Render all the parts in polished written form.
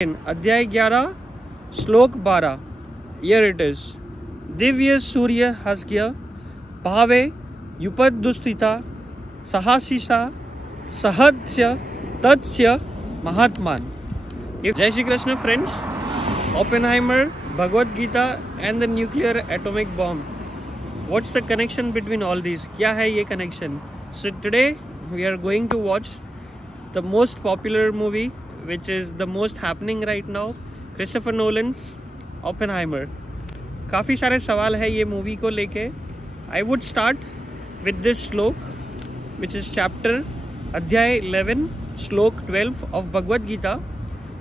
अध्याय 11 श्लोक 12। Here it is. Divya सूर्य हस्ग्य भावे युपदुस्थिता साहसिसा सहस्य तत्स्य महात्मान। जय Shri Krishna friends. Oppenheimer, Bhagavad Gita and the nuclear atomic bomb. What's the connection between all these? क्या है ये connection? So today we are going to watch the most popular movie which is the most happening right now, Christopher Nolan's Oppenheimer. काफ़ी सारे सवाल है ये movie को लेके। I would start with this श्लोक which is chapter अध्याय 11 श्लोक 12 of Bhagavad Gita,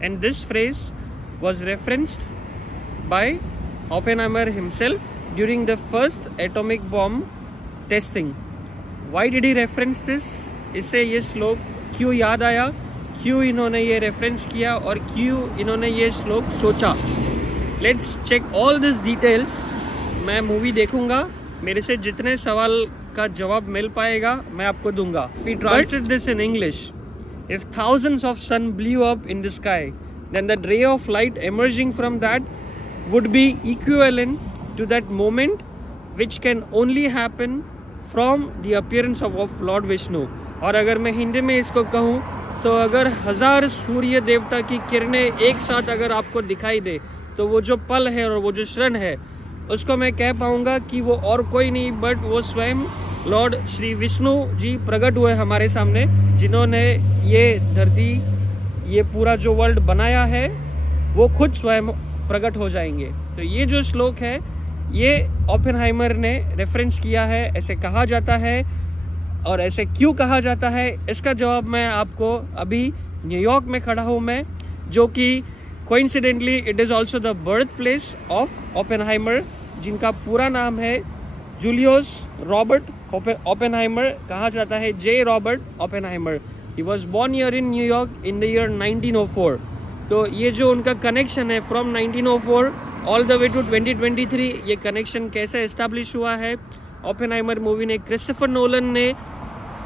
and this phrase was referenced by Oppenheimer himself during the first atomic bomb testing. Why did he reference this? इससे ये श्लोक क्यों याद आया, क्यों इन्होंने ये रेफरेंस किया और क्यों इन्होंने ये श्लोक सोचा? Let's check all this details. मैं मूवी देखूंगा, मेरे से जितने सवाल का जवाब मिल पाएगा मैं आपको दूंगा। We translated this in English. If thousands of sun blew up in the sky, then the ray of light emerging from that would be equivalent to that moment which can only happen from the appearance of Lord Vishnu. और अगर मैं हिंदी में इसको कहूँ तो अगर 1000 सूर्य देवता की किरणें एक साथ अगर आपको दिखाई दे तो वो जो पल है और वो जो क्षण है उसको मैं कह पाऊंगा कि वो और कोई नहीं बट वो स्वयं लॉर्ड श्री विष्णु जी प्रकट हुए हमारे सामने, जिन्होंने ये धरती, ये पूरा जो वर्ल्ड बनाया है वो खुद स्वयं प्रकट हो जाएंगे। तो ये जो श्लोक है ये ओपेनहाइमर ने रेफरेंस किया है। ऐसे कहा जाता है और ऐसे क्यों कहा जाता है इसका जवाब मैं आपको अभी न्यूयॉर्क में खड़ा हूँ मैं, जो कि coincidentally it is also the birth place of Oppenheimer, जिनका पूरा नाम है जूलियस रॉबर्ट ओपेनहाइमर, कहा जाता है J Robert Oppenheimer. He was born year in New York in the year 1904। तो ये जो उनका कनेक्शन है from 1904 all the way to 2023, ये कनेक्शन कैसे एस्टेब्लिश हुआ है? ओपेनहाइमर मूवी ने, क्रिस्टोफर नोलन ने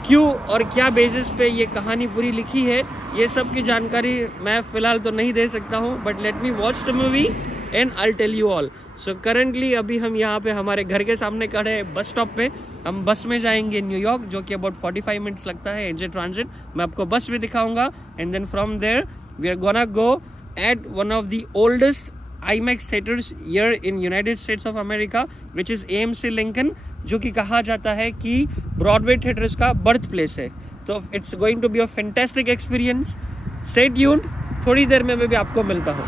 क्यों और क्या बेसिस पे ये कहानी पूरी लिखी है, ये सब की जानकारी मैं फिलहाल तो नहीं दे सकता हूँ, but let me watch the movie and I tell you all. So currently अभी हम यहाँ पे हमारे घर के सामने खड़े हैं बस स्टॉप पे। हम बस में जाएंगे न्यूयॉर्क, जो कि अबाउट 45 मिनट्स लगता है एनजे ट्रांजिट। मैं आपको बस भी दिखाऊंगा and then from there we are gonna go at one of the oldest IMAX theaters here in United States of America, which is AMC Lincoln, जो कि कहा जाता है कि ब्रॉडवे थिएटर्स का बर्थ प्लेस है। तो it's going to be a fantastic experience. Stay tuned, थोड़ी देर में मैं भी आपको मिलता हूँ।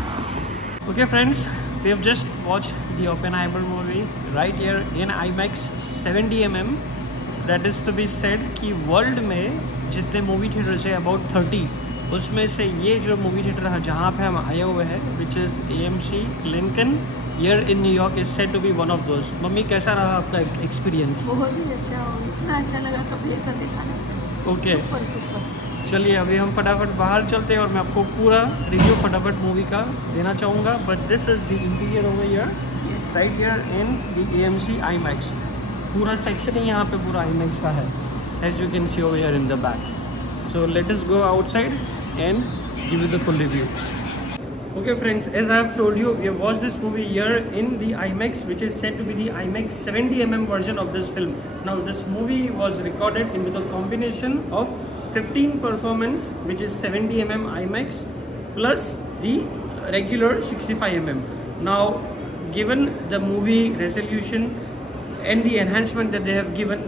Okay friends, we have just watch the Oppenheimer movie right here in IMAX 70mm। That is to be said कि वर्ल्ड में जितने मूवी थिएटर्स है अबाउट 30, उसमें से ये जो मूवी थिएटर है जहाँ पे हम आए हुए हैं which is AMC Lincoln here in New York is said to be one of those. मम्मी, कैसा रहा आपका एक्सपीरियंस? बहुत ही अच्छा, इतना अच्छा लगा कभी ऐसा देखा नहीं। ओके, चलिए अभी हम फटाफट बाहर चलते हैं और मैं आपको पूरा रिव्यू फटाफट मूवी का देना चाहूँगा। But this is the interior over here right here in the AMC IMAX। पूरा सेक्शन ही यहाँ पे पूरा IMAX का है, as you can see over here in the back. So let us go outside and give you the full review. Okay friends, as I have told you, we have watched this movie here in the IMAX, which is said to be the IMAX 70mm version of this film. Now this movie was recorded with a combination of 15 performance, which is 70mm IMAX plus the regular 65mm. Now given the movie resolution and the enhancement that they have given,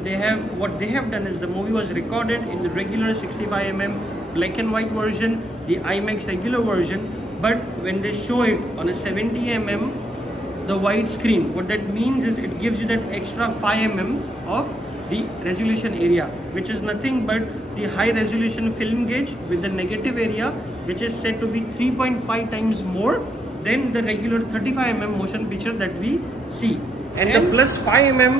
what they have done is the movie was recorded in the regular 65mm black and white version, the IMAX regular version, but when they show it on a 70mm the wide screen, what that means is it gives you that extra 5mm of the resolution area, which is nothing but the high resolution film gauge with the negative area, which is said to be 3.5 times more than the regular 35mm motion picture that we see. And the plus 5mm,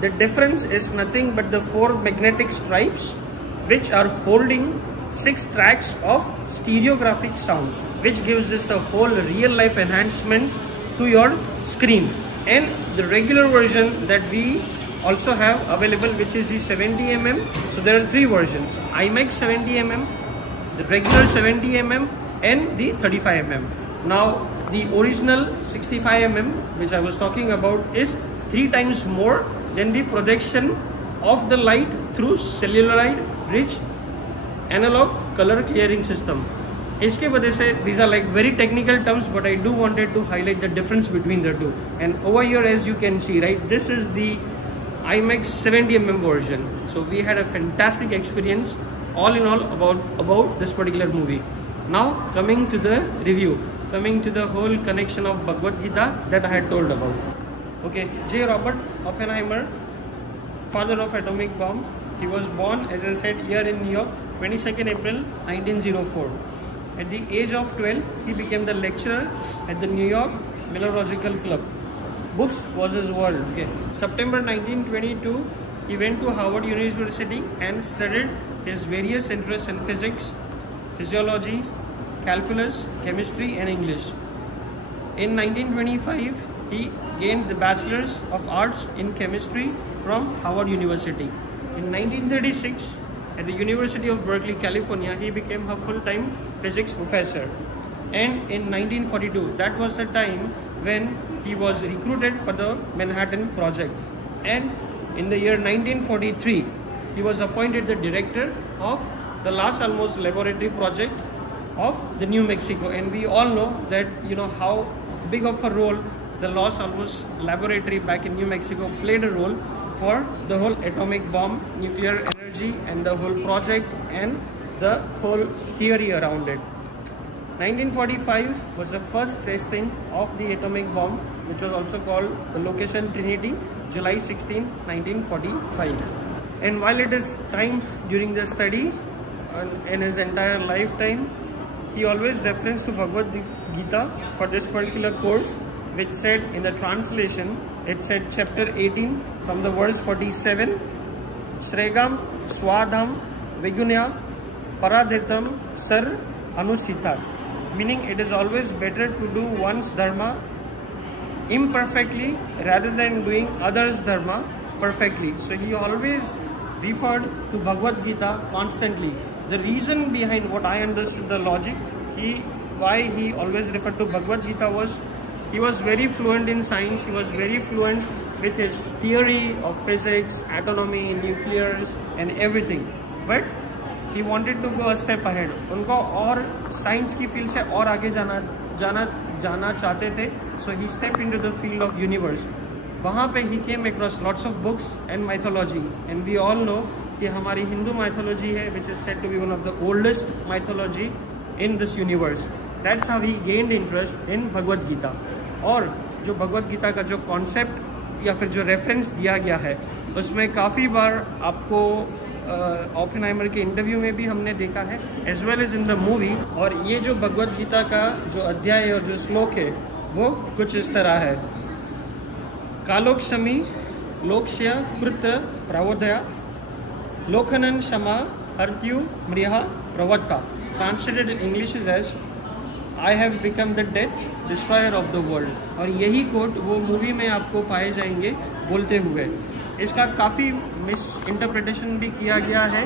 the difference is nothing but the 4 magnetic stripes which are holding 6 tracks of stereographic sound, which gives this a whole real life enhancement to your screen. And the regular version that we also have available, which is the 70mm. So there are 3 versions: IMAX 70mm, the regular 70mm and the 35mm. Now the original 65 mm which I was talking about is 3 times more than the projection of the light through celluloid rich analog color clearing system. इसके वजह से these are like very technical terms, but I do wanted to highlight the difference between the two. And over here, as you can see, right, this is the IMAX 70 mm version. So we had a fantastic experience all in all about this particular movie. Now coming to the review, coming to the whole connection of Bhagavad Gita that I had told about. Okay, J. Robert Oppenheimer, father of atomic bomb. He was born, as I said, here in New York, 22nd April 1904. At the age of 12, he became the lecturer at the New York Mineralogical Club. Books was his world. Okay. September 1922, he went to Harvard University and studied his various interests in physics, physiology, calculus, chemistry, and English. In 1925, he gained the Bachelor's of Arts in Chemistry from Harvard University. In 1936, at the University of Berkeley, California, he became a full-time physics professor. And in 1942, that was the time when he was recruited for the Manhattan Project. And in the year 1943, he was appointed the director of the Los Alamos Laboratory Project of the New Mexico. And we all know that, you know, how big of a role the Los Alamos Laboratory back in New Mexico played a role for the whole atomic bomb, nuclear energy, and the whole project and the whole theory around it. 1945 was the first testing of the atomic bomb, which was also called the Location Trinity, July 16, 1945. And while it is time during the study in his entire lifetime, he always referenced to Bhagavad Gita for this particular course, which said in the translation, it said chapter 18 from the verse 47, Sregam Swadham Vigunya Paradhitam Sar Anusita, meaning it is always better to do one's dharma imperfectly rather than doing others' dharma perfectly. So he always referred to Bhagavad Gita constantly. The reason behind what I understood the logic, why he always referred to Bhagavad Gita was he was very fluent in science, he was very fluent with his theory of physics, atomy, nuclears and everything. But he wanted to go a step ahead. उनको और science की field से और आगे जाना चाहते थे. So he stepped into the field of universe. वहाँ पे he came across lots of books and mythology. And we all know कि हमारी Hindu mythology है, which is said to be one of the oldest mythology in this universe. That's how he gained interest in Bhagavad Gita. और जो भगवद गीता का जो concept या फिर जो रेफरेंस दिया गया है, उसमें काफ़ी बार आपको ओपेनहाइमर के इंटरव्यू में भी हमने देखा है, as well as in the movie. और ये जो भगवद गीता का जो अध्याय और जो श्लोक है वो कुछ इस तरह है. कालोक्षमी लोक्ष्य कृत प्रवोदया लोकनन क्षमा हर्त्यु मृहा प्रवत्ता. Translated in English is as I have become the death destroyer of the world. और यही कोट वो मूवी में आपको पाए जाएंगे बोलते हुए. इसका काफ़ी मिस इंटरप्रिटेशन भी किया गया है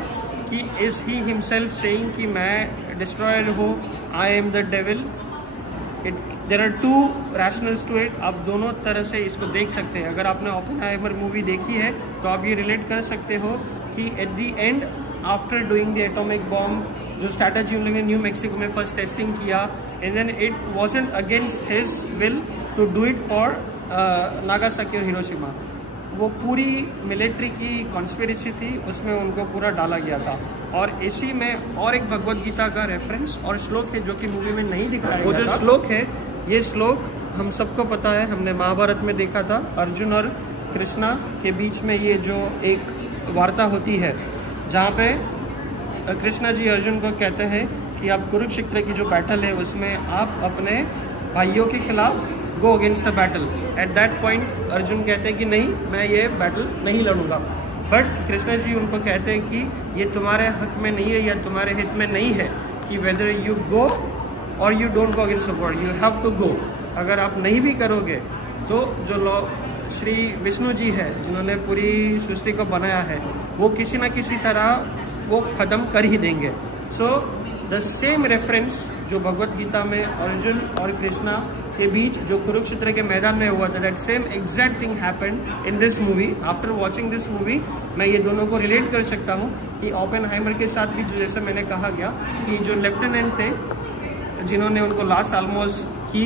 कि इज ही हिमसेल्फ सेइंग कि मैं डिस्ट्रॉयर हूँ, I am the devil. There are two rationals to it. आप दोनों तरह से इसको देख सकते हैं. अगर आपने ओपेनहाइमर मूवी देखी है तो आप ये रिलेट कर सकते हो कि at the end after doing the atomic bomb जो स्ट्रैटेजी उन लोगों ने न्यू मैक्सिको में फर्स्ट टेस्टिंग किया, and then it wasn't against his will to do it for Nagasaki और हिरोशिमा. वो पूरी मिलिट्री की कॉन्स्पिरेसी थी, उसमें उनको पूरा डाला गया था. और इसी में और एक भगवद गीता का रेफरेंस और श्लोक है जो कि मूवी में नहीं दिखाया. वो जो श्लोक है, ये श्लोक हम सबको पता है, हमने महाभारत में देखा था. अर्जुन और कृष्णा के बीच में ये जो एक वार्ता होती है जहाँ पे कृष्णा जी अर्जुन को कहते हैं कि आप कुरुक्षेत्र की जो बैटल है उसमें आप अपने भाइयों के खिलाफ गो against the battle. At that point Arjun कहते हैं कि नहीं, मैं ये बैटल नहीं लड़ूंगा. बट कृष्णा जी उनको कहते हैं कि ये तुम्हारे हक में नहीं है या तुम्हारे हित में नहीं है कि वेदर यू गो और you don't go against the world, you have to go. अगर आप नहीं भी करोगे तो जो श्री विष्णु जी है जिन्होंने पूरी सृष्टि को बनाया है, वो किसी न किसी तरह वो खत्म कर ही देंगे. सो द सेम रेफरेंस जो भगवत गीता में अर्जुन और कृष्णा के बीच जो कुरुक्षेत्र के मैदान में हुआ था, that same exact thing happened in this movie. After watching this movie मैं ये दोनों को रिलेट कर सकता हूँ कि ओपेनहाइमर के साथ भी जो जैसे मैंने कहा गया कि जो लेफ्टिनेंट थे जिन्होंने उनको लास्ट आलमोस की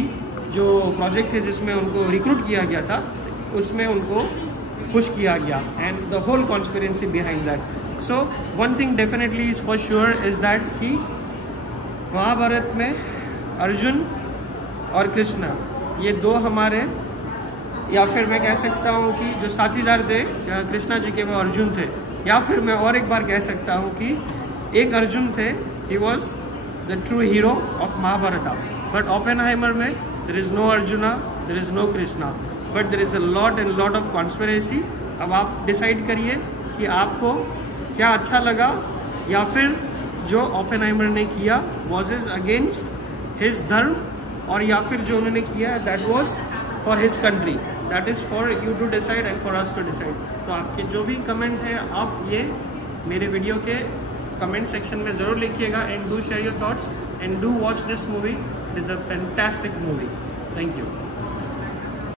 जो प्रोजेक्ट थे जिसमें उनको रिक्रूट किया गया था, उसमें उनको पुश किया गया and the whole conspiracy behind that. So one thing definitely is for sure is that कि महाभारत में अर्जुन और कृष्णा ये दो हमारे, या फिर मैं कह सकता हूँ कि जो साथीदार थे कृष्णा जी के वो अर्जुन थे, या फिर मैं और एक बार कह सकता हूँ कि एक अर्जुन थे, he was the true hero of Mahabharata. But Oppenheimer में there is no Arjuna, there is no Krishna, but there is a lot and lot of conspiracy. अब आप डिसाइड करिए कि आपको क्या अच्छा लगा, या फिर जो ओपेनहाइमर ने किया वॉज इज अगेंस्ट हिज धर्म, और या फिर जो उन्होंने किया that was for his country. That is for you to decide and for us to decide. तो आपके जो भी कमेंट है आप ये मेरे वीडियो के कमेंट सेक्शन में ज़रूर लिखिएगा and do share your thoughts and do watch this movie. It is a fantastic movie. Thank you.